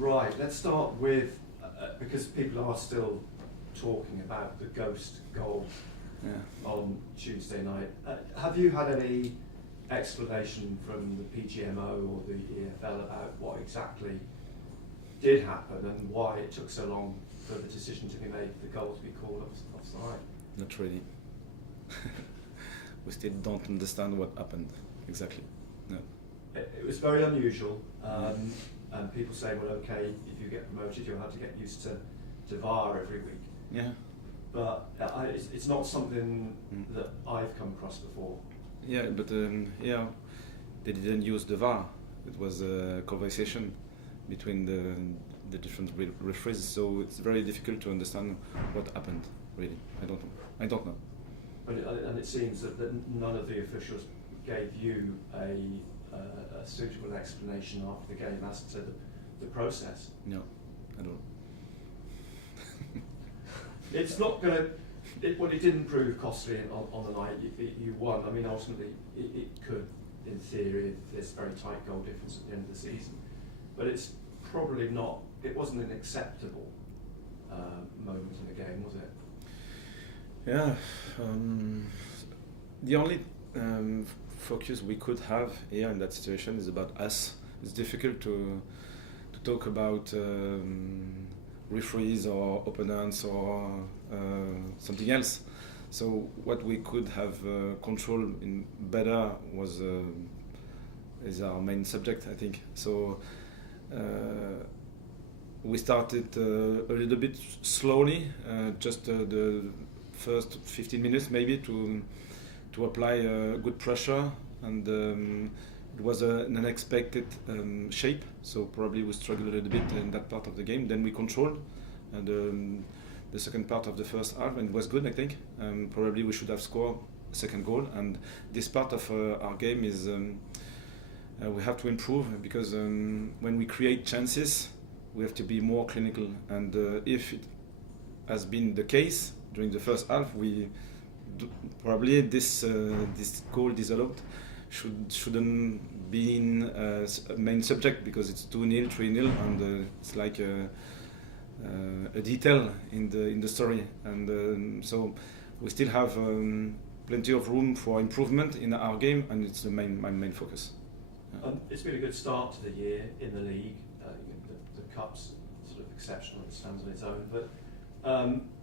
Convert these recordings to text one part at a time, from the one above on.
Right, let's start with, because people are still talking about the ghost goal on Tuesday night. Have you had any explanation from the PGMO or the EFL about what exactly did happen and why it took so long for the decision to be made for the goal to be called offside? Not really. We still don't understand what happened exactly. No. It was very unusual, and people say, well, okay, if you get promoted, you'll have to get used to VAR every week. Yeah. But it's not something that I've come across before. Yeah, but they didn't use the VAR. It was a conversation between the different referees, so it's very difficult to understand what happened. Really, I don't know. And it seems that none of the officials gave you a suitable explanation after the game as to the process. No, I don't. It's not going to. It didn't prove costly on the night you won. I mean, ultimately, it could, in theory, if there's very tight goal difference at the end of the season. But it's probably not. It wasn't an acceptable moment in the game, was it? Yeah. The only focus we could have here in that situation is about us. It's difficult to talk about referees or opponents or something else. So what we could have control in better was is our main subject, I think. So we started a little bit slowly, just the first 15 minutes maybe to apply good pressure, and it was an unexpected shape, so probably we struggled a little bit in that part of the game. Then we controlled the second part of the first half, and it was good, I think. Probably we should have scored a second goal, and this part of our game is we have to improve, because when we create chances we have to be more clinical, and if it has been the case during the first half, probably this goal disallowed shouldn't be a main subject, because it's 2-0, 3-0, and it's like a detail in the story, and so we still have plenty of room for improvement in our game, and it's my main focus. It's been a good start to the year in the league. The cup's sort of exceptional; it stands on its own, but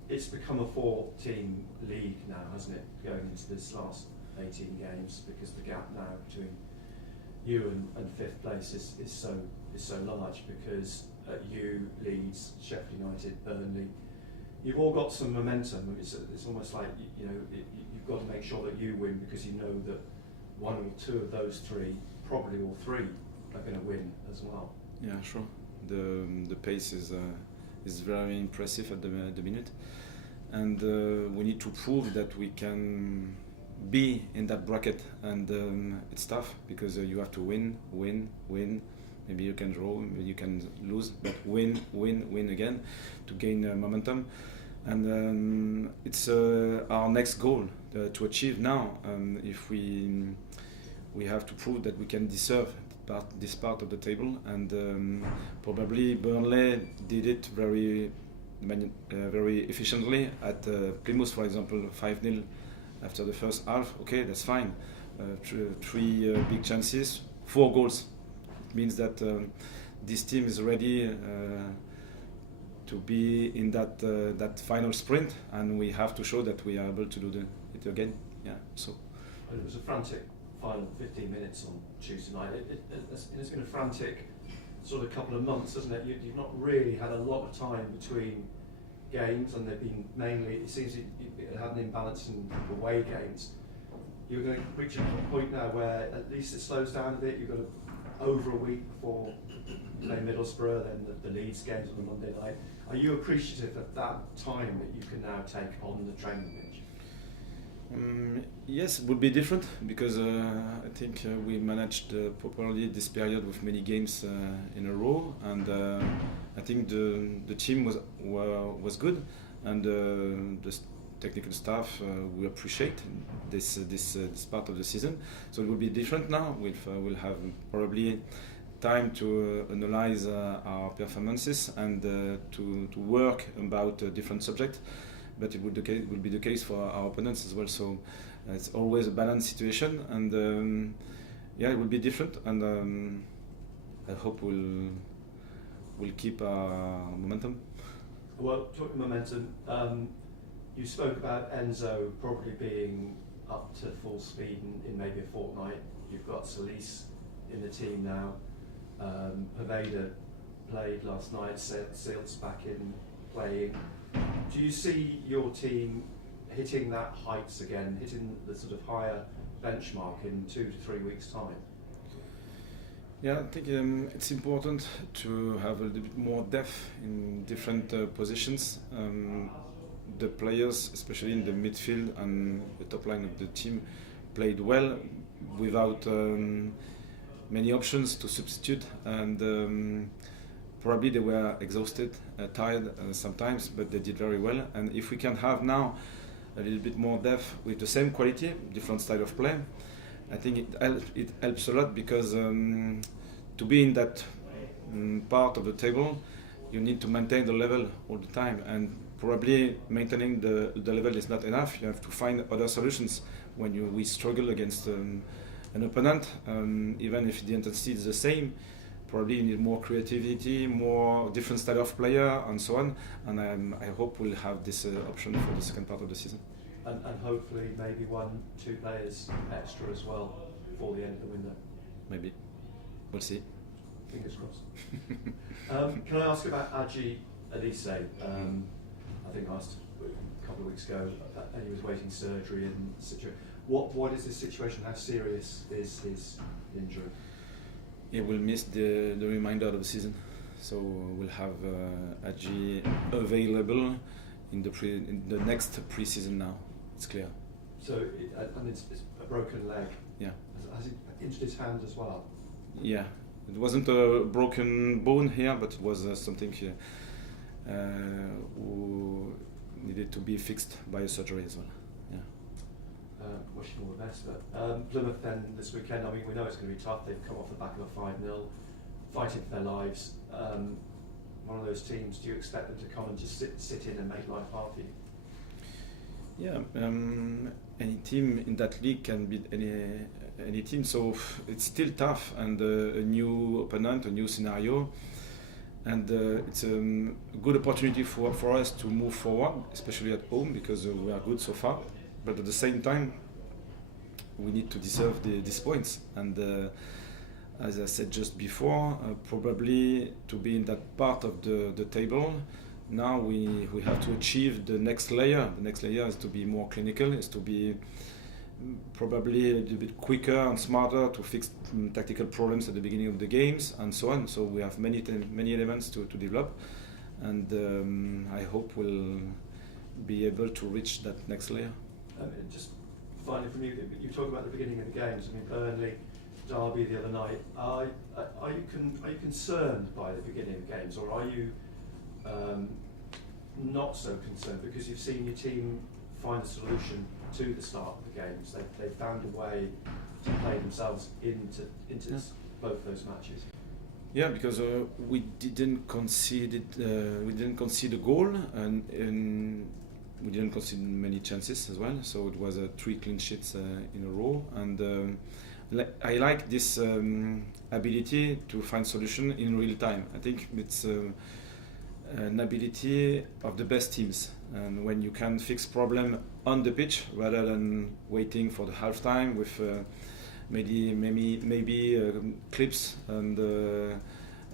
it's become a 4-team league now, hasn't it? Going into this last 18 games, because the gap now between you and fifth place is so large, because you, Leeds, Sheffield United, Burnley, you've all got some momentum. It's almost like you've got to make sure that you win, because you know that one or two of those three, probably all three, are going to win as well. Yeah, sure. The pace is very impressive at the minute, and we need to prove that we can be in that bracket, and it's tough, because you have to win. Maybe you can draw, maybe you can lose, but win again to gain momentum. And it's our next goal to achieve now. If we have to prove that we can deserve this part of the table, and probably Burnley did it very efficiently at Plymouth, for example, 5-0 after the first half. Okay, that's fine. Three big chances, 4 goals. It means that this team is ready to be in that final sprint, and we have to show that we are able to do it again. Yeah. So. Well, it was a frantic final 15 minutes on Tuesday night. It's been a frantic sort of couple of months, hasn't it? You've not really had a lot of time between games, and they've been mainly, it seems you had an imbalance in away games. You're going to reach a point now where at least it slows down a bit. You've got over a week before you play Middlesbrough, then the Leeds games on the Monday night. Are you appreciative of that time that you can now take on the training pitch? Yes, it would be different, because I think we managed properly this period with many games in a row, and I think the team was good, and the technical staff we appreciate this part of the season. So it will be different now. We'll have probably time to analyze our performances and to work about different subjects. But it will be the case for our opponents as well. So it's always a balanced situation, and yeah, it will be different. And I hope we'll keep our momentum. Well, talking momentum, you spoke about Enzo probably being up to full speed in maybe a fortnight. You've got Solis in the team now. Poveda played last night, Silt's back in playing. Do you see your team hitting that heights again, hitting the sort of higher benchmark in 2 to 3 weeks' time? Yeah, I think it's important to have a little bit more depth in different positions. The players, especially in the midfield and the top line of the team, played well without many options to substitute, and probably they were exhausted, tired sometimes, but they did very well. And if we can have now a little bit more depth with the same quality, different style of play, I think it helps a lot, because to be in that part of the table, you need to maintain the level all the time, and probably maintaining the level is not enough. You have to find other solutions when we struggle against an opponent, even if the intensity is the same. Probably you need more creativity, more different style of player, and so on. And I hope we'll have this option for the second part of the season. And hopefully maybe 1-2 players extra as well before the end of the window. Maybe. We'll see. Fingers crossed. Can I ask about Aji Elise? I think I asked a couple of weeks ago, and he was waiting surgery and situation. What is his situation? How serious is his injury? He will miss the remainder of the season, so we'll have Aji available in the next pre-season now. It's clear. So and it's a broken leg. Yeah. Has he injured his hand as well? Yeah, it wasn't a broken bone here, but it was something who needed to be fixed by a surgery as well. Yeah. Wishing all the best. But Plymouth then this weekend, I mean, we know it's going to be tough. They've come off the back of a 5-0, fighting for their lives. One of those teams, do you expect them to come and just sit in and make life hard for you? Yeah, any team in that league can beat any team, so it's still tough, and a new opponent, a new scenario, and it's a good opportunity for us to move forward, especially at home, because we are good so far. But at the same time, we need to deserve these points, and as I said just before, probably to be in that part of the table. Now we have to achieve the next layer. The next layer is to be more clinical, is to be probably a little bit quicker and smarter to fix tactical problems at the beginning of the games and so on. So we have many elements to develop, and I hope we'll be able to reach that next layer. Just finally from you, you talk about the beginning of the games. I mean, Burnley, Derby the other night. Are you concerned by the beginning of the games, or are you not so concerned because you've seen your team find a solution to the start of the games? They've found a way to play themselves into both those matches. Yeah, because we didn't concede a goal, and we didn't concede many chances as well. So it was 3 clean sheets in a row, and I like this ability to find solution in real time. I think it's an ability of the best teams, and when you can fix problem on the pitch rather than waiting for the halftime with maybe clips and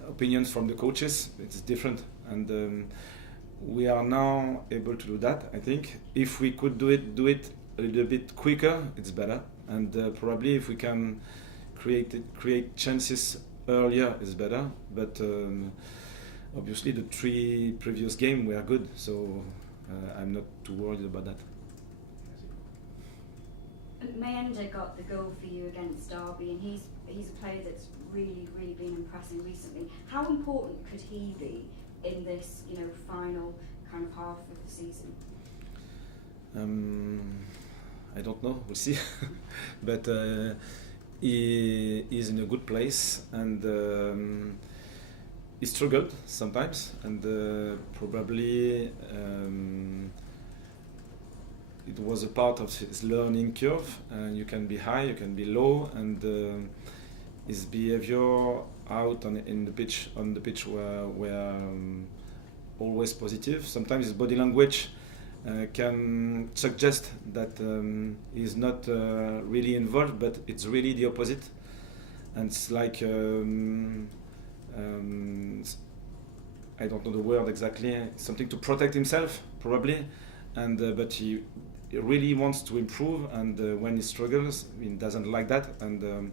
opinions from the coaches, it's different, and we are now able to do that. I think if we could do it a little bit quicker, it's better, and probably if we can create chances earlier, it's better, but obviously the 3 previous games were good, so I'm not too worried about that. Mayenda got the goal for you against Derby, and he's a player that's really been impressing recently. How important could he be in this, final kind of half of the season? I don't know. We'll see. But he is in a good place, and he struggled sometimes, and probably it was a part of his learning curve. And you can be high, you can be low, and his behavior out on the pitch were always positive. Sometimes his body language can suggest that he's not really involved, but it's really the opposite. And it's like I don't know the word exactly. Something to protect himself, probably, and but he really wants to improve. And when he struggles, he doesn't like that. And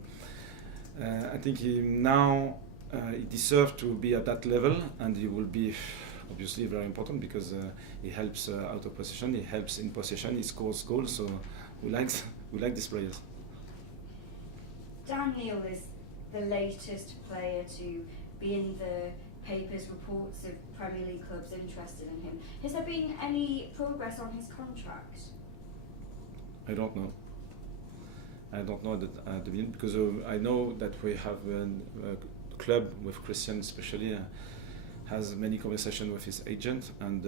I think he deserves to be at that level, and he will be obviously very important because he helps out of possession, he helps in possession, he scores goals. So we like these players. Dan Neil is the latest player to be in the papers, reports of Premier League clubs interested in him. Has there been any progress on his contract? I don't know at the beginning, because I know that we have a club with Christian especially has many conversations with his agent, and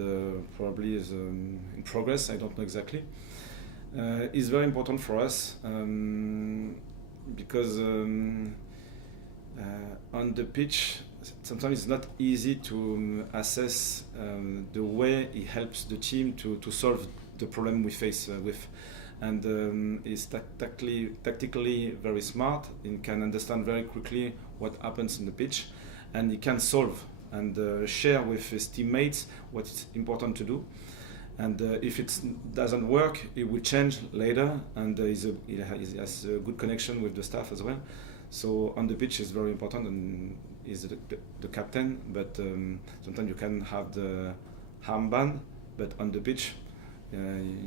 probably is in progress. I don't know exactly. It's very important for us because on the pitch sometimes it's not easy to assess the way he helps the team to solve the problem we face with. And he's tactically very smart. He can understand very quickly what happens in the pitch, and he can solve and share with his teammates what's important to do. And if it doesn't work, it will change later. And he has a good connection with the staff as well. So on the pitch is very important, and he's the captain. But sometimes you can have the armband, but on the pitch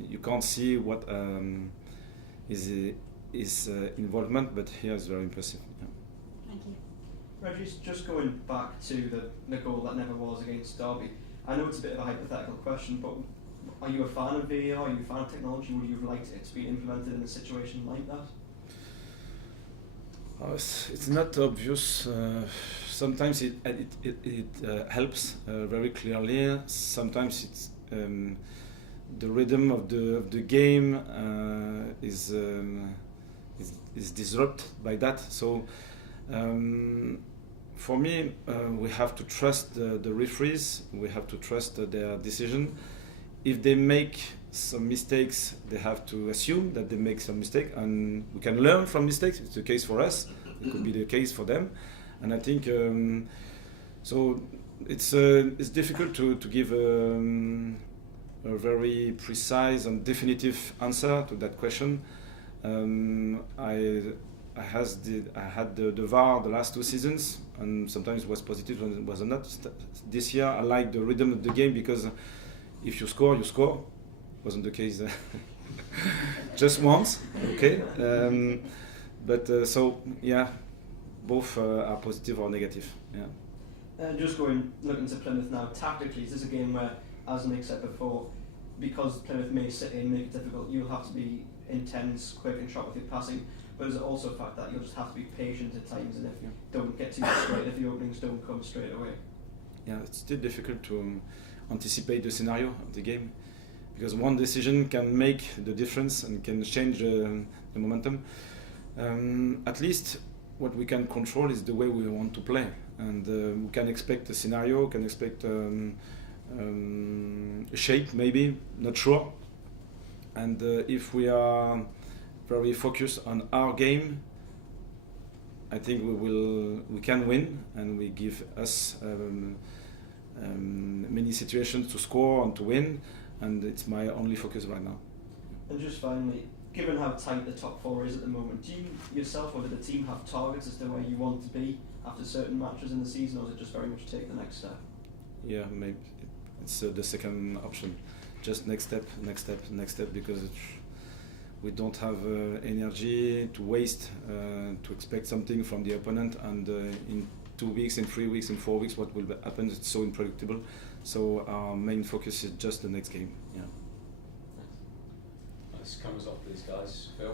you can't see what is his involvement. But here is very impressive. Yeah. Thank you. Régis, just going back to the goal that never was against Derby. I know it's a bit of a hypothetical question, but are you a fan of VAR? Are you a fan of technology? Would you have liked it to be implemented in a situation like that? It's not obvious. Sometimes it helps very clearly. Sometimes it's the rhythm of the game is disrupted by that. So for me, we have to trust the referees. We have to trust their decision. If they make some mistakes, they have to assume that they make some mistake, and we can learn from mistakes. It's the case for us. It could be the case for them, and I think so. It's difficult to give a very precise and definitive answer to that question. I had the VAR the last 2 seasons, and sometimes it was positive and it was not. This year I like the rhythm of the game, because if you score, you score. Wasn't the case just once, okay. But so yeah, both are positive or negative. Yeah. Just looking to Plymouth now, tactically, is this a game where, as Nick said before, because Plymouth may sit in, make it difficult, you'll have to be intense, quick and sharp with your passing, but is it also a fact that you'll just have to be patient at times, and if you don't get too straight, if the openings don't come straight away? Yeah, it's still difficult to anticipate the scenario of the game, because one decision can make the difference and can change the momentum. At least what we can control is the way we want to play, and we can expect a scenario, can expect a shape, maybe, not sure. And if we are very focused on our game, I think we can win, and we give us many situations to score and to win, and it's my only focus right now. And just finally, given how tight the top 4 is at the moment, do you yourself or do the team have targets as to where you want to be after certain matches in the season, or is it just very much take the next step? Yeah, maybe it's the second option. Just next step, because we don't have energy to waste to expect something from the opponent, and in 2 weeks, in 3 weeks, in 4 weeks, what will happen? It's so unpredictable. So our main focus is just the next game. Yeah. Let's come us off these guys, Phil.